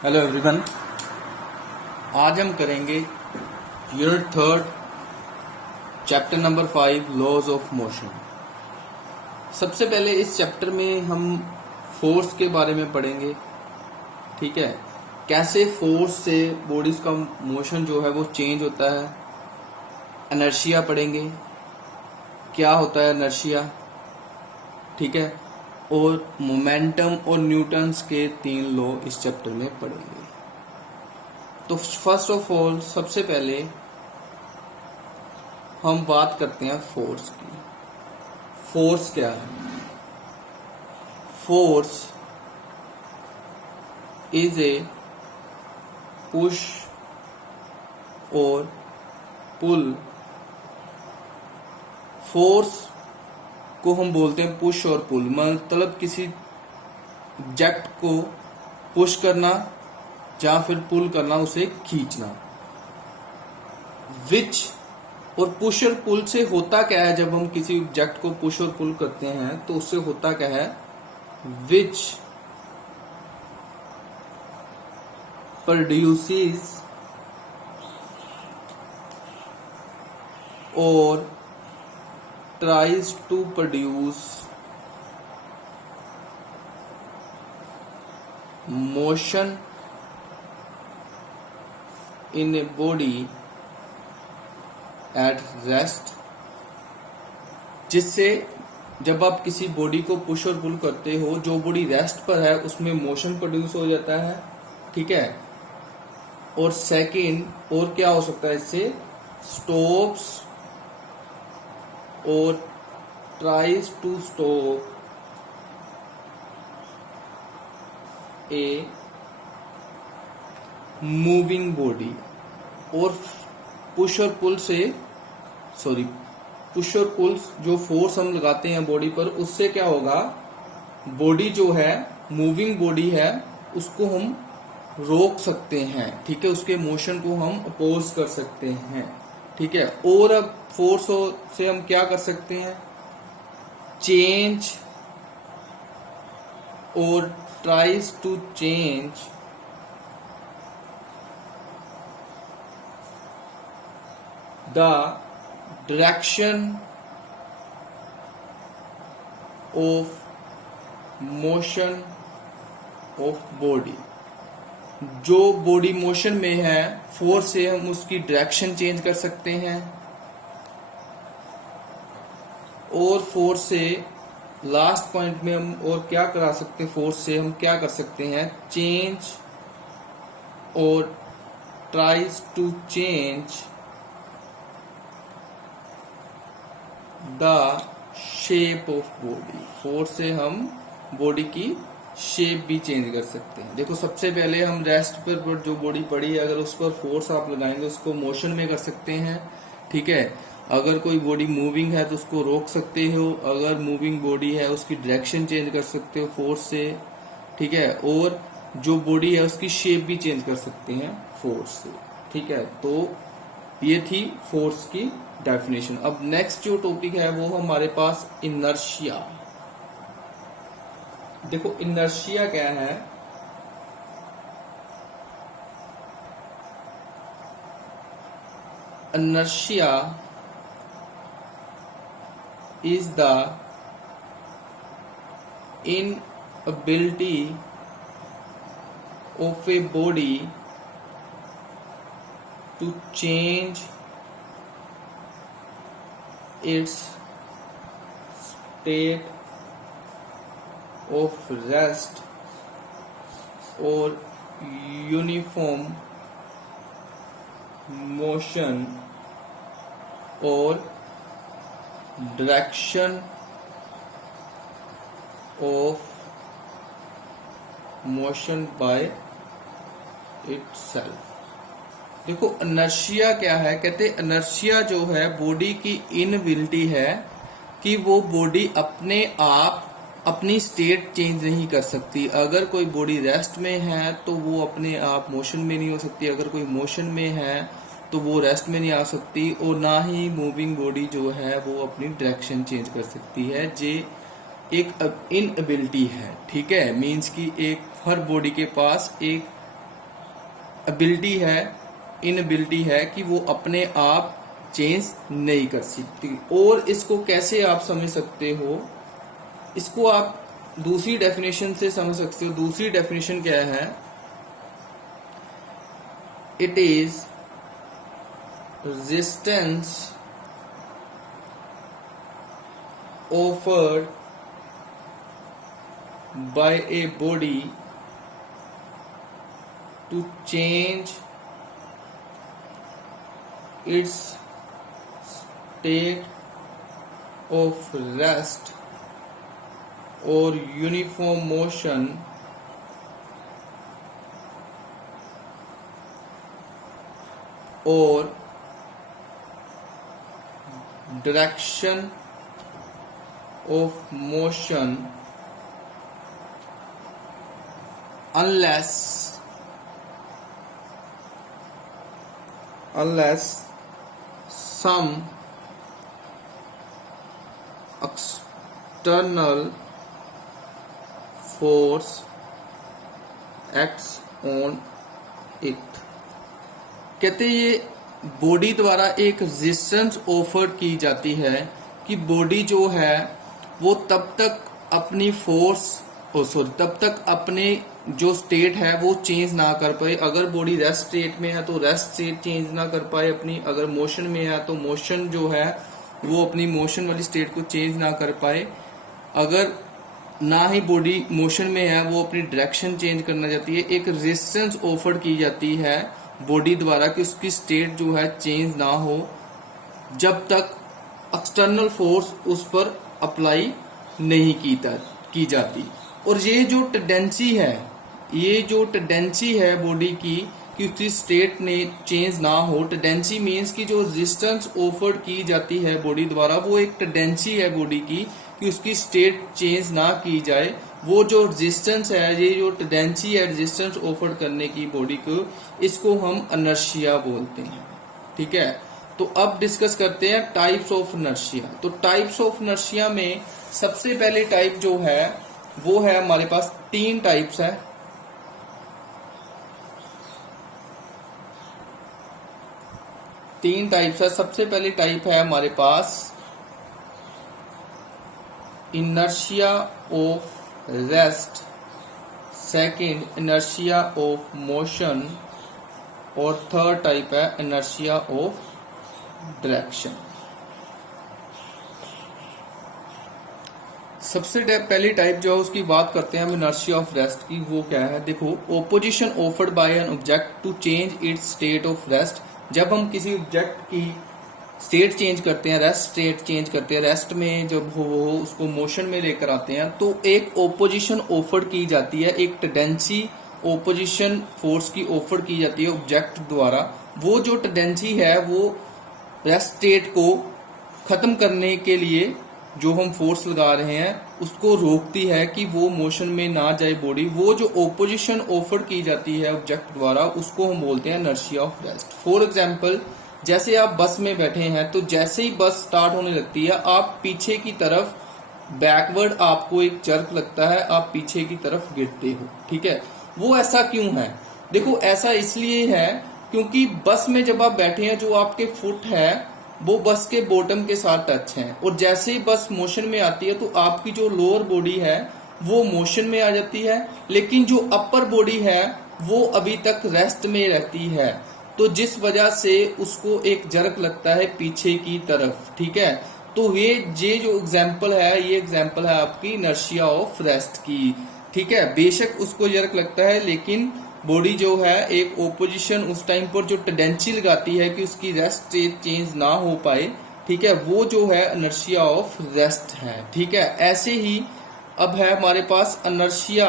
Hello everyone. आज हम करेंगे unit third chapter number 5 laws of motion. सबसे पहले इस चैप्टर में हम फोर्स के बारे में पढ़ेंगे। ठीक है, कैसे फोर्स से बॉडीज का मोशन जो है वो चेंज होता है। इनर्शिया पढ़ेंगे, क्या होता है इनर्शिया। ठीक है, और मोमेंटम और न्यूटन्स के 3 लॉ इस चैप्टर में पढ़ेंगे। तो फर्स्ट ऑफ ऑल सबसे पहले हम बात करते हैं फोर्स की। फोर्स क्या है? फोर्स इज ए पुश और पुल। फोर्स को हम बोलते हैं पुश और पुल, मतलब किसी ऑब्जेक्ट को पुश करना या फिर पुल करना, उसे खींचना। विच और पुश और पुल से होता क्या है? जब हम किसी ऑब्जेक्ट को पुश और पुल करते हैं तो उससे होता क्या है? विच प्रोड्यूसेस और tries to produce motion in a body at rest, जिससे जब आप किसी बॉडी को पुश और पुल करते हो, जो बॉडी रेस्ट पर है उसमें मोशन प्रोड्यूस हो जाता है। ठीक है, और सेकेंड और क्या हो सकता है इससे? स्टॉप्स और tries to stop a moving body। और पुश और पुल जो फोर्स हम लगाते हैं बॉडी पर, उससे क्या होगा? बॉडी जो है, मूविंग बॉडी है, उसको हम रोक सकते हैं। ठीक है, उसके मोशन को हम अपोज कर सकते हैं। ठीक है, और अब फोर्स से हम क्या कर सकते हैं? चेंज और tries to change the direction of motion of body. जो बॉडी मोशन में है, फोर्स से हम उसकी डायरेक्शन चेंज कर सकते हैं। और फोर्स से लास्ट पॉइंट में हम और क्या करा सकते हैं? फोर्स से हम क्या कर सकते हैं? चेंज और tries to change the shape of body. Force से हम बॉडी की शेप भी चेंज कर सकते हैं। देखो, सबसे पहले हम रेस्ट पर जो बॉडी पड़ी है, अगर उस पर फोर्स आप लगाएंगे उसको मोशन में कर सकते हैं। ठीक है, अगर कोई बॉडी मूविंग है तो उसको रोक सकते हो। अगर मूविंग बॉडी है उसकी डायरेक्शन चेंज कर सकते हो फोर्स से। ठीक है, और जो बॉडी है उसकी शेप भी चेंज कर सकते हैं फोर्स से। ठीक है, तो ये थी फोर्स की डेफिनेशन। अब नेक्स्ट जो टॉपिक है वो हमारे पास इनर्शिया। देखो, इनर्शिया क्या है? Inertia is the inability of a body to change its state of rest or uniform motion or direction of motion by itself. देखो, इनर्शिया क्या है? कहते हैं इनर्शिया जो है बॉडी की इनएबिलिटी है कि वो बॉडी अपने आप अपनी स्टेट चेंज नहीं कर सकती। अगर कोई बॉडी रेस्ट में है तो वो अपने आप मोशन में नहीं हो सकती। अगर कोई मोशन में है तो वो रेस्ट में नहीं आ सकती। और ना ही मूविंग बॉडी जो है वो अपनी डायरेक्शन चेंज कर सकती है। जे एक इनएबिलिटी है। ठीक है, मीन्स कि एक हर बॉडी के पास एक एबिलिटी है, इनएबिलिटी है कि वो अपने आप चेंज नहीं कर सकती। और इसको कैसे आप समझ सकते हो, इसको आप दूसरी डेफिनेशन से समझ सकते हो। दूसरी डेफिनेशन क्या है? It is resistance offered by a body to change its state of rest or uniform motion or direction of motion unless some external force acts on it। कहते ये बॉडी द्वारा एक रेजिस्टेंस ऑफर की जाती है कि बॉडी जो है वो तब तक अपनी फोर्स तब तक अपने जो स्टेट है वो चेंज ना कर पाए। अगर बॉडी रेस्ट स्टेट में है तो रेस्ट स्टेट चेंज ना कर पाए अपनी, अगर मोशन में है तो मोशन जो है वो अपनी मोशन वाली स्टेट को चेंज ना कर पाए। अगर ना ही बॉडी मोशन में है वो अपनी डायरेक्शन चेंज करना चाहती है। एक रेजिस्टेंस ऑफर की जाती है बॉडी द्वारा कि उसकी स्टेट जो है चेंज ना हो जब तक एक्सटर्नल फोर्स उस पर अप्लाई नहीं की जाती। और ये जो टेंडेंसी है बॉडी की कि उसकी स्टेट ने चेंज ना हो, टेंडेंसी मीन्स कि जो रेजिस्टेंस ऑफर की जाती है बॉडी द्वारा वो एक टेंडेंसी है बॉडी की कि उसकी स्टेट चेंज ना की जाए। वो जो रेजिस्टेंस है, ये जो टेंडेंसी है रेजिस्टेंस ऑफर करने की बॉडी को, इसको हम इनर्शिया बोलते हैं। ठीक है, तो अब डिस्कस करते हैं टाइप्स ऑफ इनर्शिया। तो टाइप्स ऑफ इनर्शिया में सबसे पहले टाइप जो है वो है हमारे पास 3 टाइप्स है। सबसे पहले टाइप है हमारे पास inertia of rest, second inertia of motion और थर्ड टाइप है इनर्शिया ऑफ डायरेक्शन। सबसे पहली टाइप जो है उसकी बात करते हैं हम इनर्शिया ऑफ रेस्ट की। वो क्या है? देखो, opposition offered by an object to change its state of rest. जब हम किसी ऑब्जेक्ट की स्टेट चेंज करते हैं, रेस्ट स्टेट चेंज करते हैं, रेस्ट में जब हो उसको मोशन में लेकर आते हैं तो एक ओपोजिशन ऑफर की जाती है, एक टेंडेंसी ओपोजिशन फोर्स की ऑफर की जाती है ऑब्जेक्ट द्वारा। वो जो टेंडेंसी है वो रेस्ट स्टेट को खत्म करने के लिए जो हम फोर्स लगा रहे हैं उसको रोकती है कि वो मोशन में ना जाए बॉडी। वो जो ओपोजिशन ऑफर की जाती है ऑब्जेक्ट द्वारा उसको हम बोलते हैं inertia of rest. For example, जैसे आप बस में बैठे हैं तो जैसे ही बस स्टार्ट होने लगती है आप पीछे की तरफ बैकवर्ड आपको एक जर्क लगता है, आप पीछे की तरफ गिरते हो। ठीक है, वो ऐसा क्यों है? देखो, ऐसा इसलिए है क्योंकि बस में जब आप बैठे हैं जो आपके फुट है वो बस के बॉटम के साथ टच है, और जैसे ही बस मोशन में आती है तो आपकी जो लोअर बॉडी है वो मोशन में आ जाती है, लेकिन जो अपर बॉडी है वो अभी तक रेस्ट में रहती है। तो जिस वजह से उसको एक जर्क लगता है पीछे की तरफ। ठीक है, तो ये जो एग्जाम्पल है, ये एग्जाम्पल है आपकी इनर्शिया ऑफ रेस्ट की। ठीक है, बेशक उसको जर्क लगता है लेकिन बॉडी जो है एक ओपोजिशन उस टाइम पर जो टेंडेंसी लगाती है कि उसकी रेस्ट स्टेट चेंज ना हो पाए। ठीक है, वो जो है इनर्शिया ऑफ रेस्ट है। ठीक है, ऐसे ही अब है हमारे पास इनर्शिया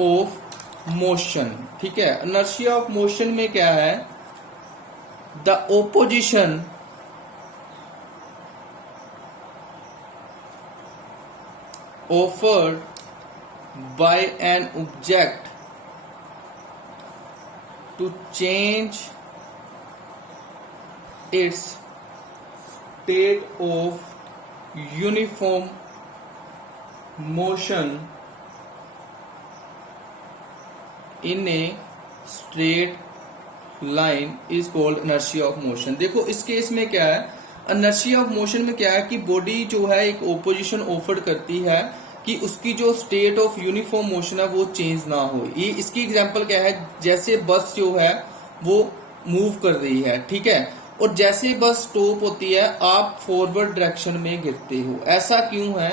ऑफ मोशन। ठीक है, इनर्शिया ऑफ मोशन में क्या है? The opposition offered by an object to change its state of uniform motion in a straight line is called inertia of motion. देखो इस केस में क्या है, इनर्शिया ऑफ मोशन में क्या है कि बॉडी जो है एक ओपोजिशन ऑफर करती है कि उसकी जो स्टेट ऑफ यूनिफॉर्म मोशन है वो चेंज ना हो। ये इसकी एग्जांपल क्या है, जैसे बस जो है वो मूव कर रही है, ठीक है, और जैसे बस स्टॉप होती है आप फॉरवर्ड डायरेक्शन में गिरते हो। ऐसा क्यों है,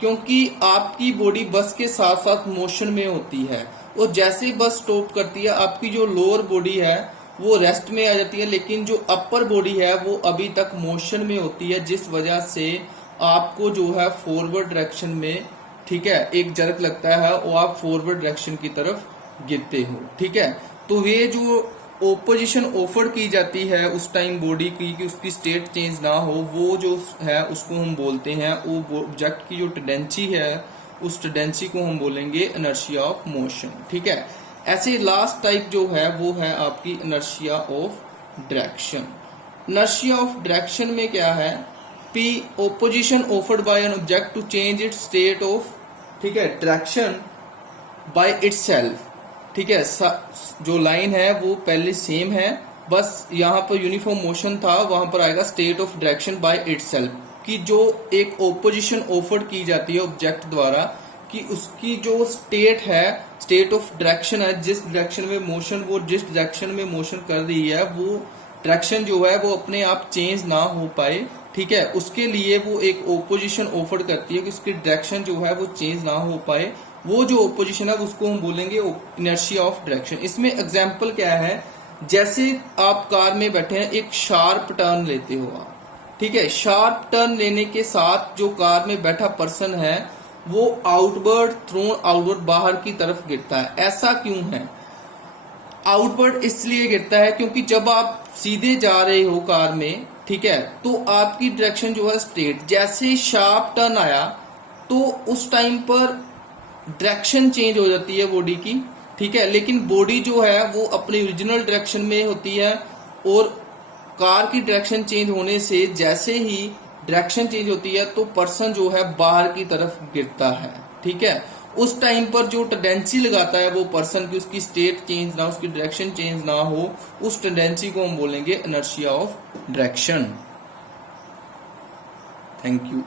क्योंकि आपकी बॉडी बस के साथ साथ मोशन में होती है, और जैसे ही बस स्टॉप करती है आपकी जो लोअर बॉडी है वो रेस्ट में आ जाती है, लेकिन जो अपर बॉडी है वो अभी तक मोशन में होती है, जिस वजह से आपको जो है फॉरवर्ड डायरेक्शन में, ठीक है, एक जर्क लगता है और आप फॉरवर्ड डायरेक्शन की तरफ गिरते हो, ठीक है। तो ये जो ओपोजिशन ऑफर की जाती है उस टाइम बॉडी की कि उसकी स्टेट चेंज ना हो, वो जो है उसको हम बोलते हैं, वो ऑब्जेक्ट की जो टेंडेंसी है उस टेंडेंसी को हम बोलेंगे इनर्शिया ऑफ मोशन, ठीक है। ऐसे लास्ट टाइप जो है वो है आपकी inertia of direction. Inertia of direction में क्या है, पी opposition offered by an object to change its state of, ठीक है, डायरेक्शन बाय इटसेल्फ, ठीक है। जो लाइन है वो पहले सेम है, बस यहाँ पर यूनिफॉर्म मोशन था, वहां पर आएगा state of direction by itself, कि जो एक ओपोजिशन ऑफर की जाती है ऑब्जेक्ट द्वारा कि उसकी जो स्टेट है, स्टेट ऑफ डायरेक्शन है, जिस डायरेक्शन में मोशन, वो जिस डायरेक्शन में मोशन कर रही है वो डायरेक्शन जो है वो अपने आप चेंज ना हो पाए, ठीक है, उसके लिए वो एक ओपोजिशन ऑफर करती है कि उसकी डायरेक्शन जो है वो चेंज ना हो पाए। वो जो ओपोजिशन है उसको हम बोलेंगे इनर्शिया ऑफ डायरेक्शन। इसमें एग्जांपल क्या है, जैसे आप कार में बैठे हैं, एक शार्प टर्न लेते हो आप, ठीक है, शार्प टर्न लेने के साथ जो कार में बैठा पर्सन है वो आउटवर्ड थ्रोन, आउटवर्ड बाहर की तरफ गिरता है। ऐसा क्यों है, आउटवर्ड इसलिए गिरता है क्योंकि जब आप सीधे जा रहे हो कार में, ठीक है, तो आपकी डायरेक्शन जो है स्ट्रेट, जैसे शार्प टर्न आया तो उस टाइम पर डायरेक्शन चेंज हो जाती है बॉडी की, ठीक है, लेकिन बॉडी जो है वो अपनी ओरिजिनल डायरेक्शन में होती है, और कार की डायरेक्शन चेंज होने से जैसे ही डायरेक्शन चेंज होती है तो पर्सन जो है बाहर की तरफ गिरता है, ठीक है। उस टाइम पर जो टेंडेंसी लगाता है वो पर्सन की उसकी स्टेट चेंज ना, उसकी डायरेक्शन चेंज ना हो, उस टेंडेंसी को हम बोलेंगे inertia of direction. Thank you.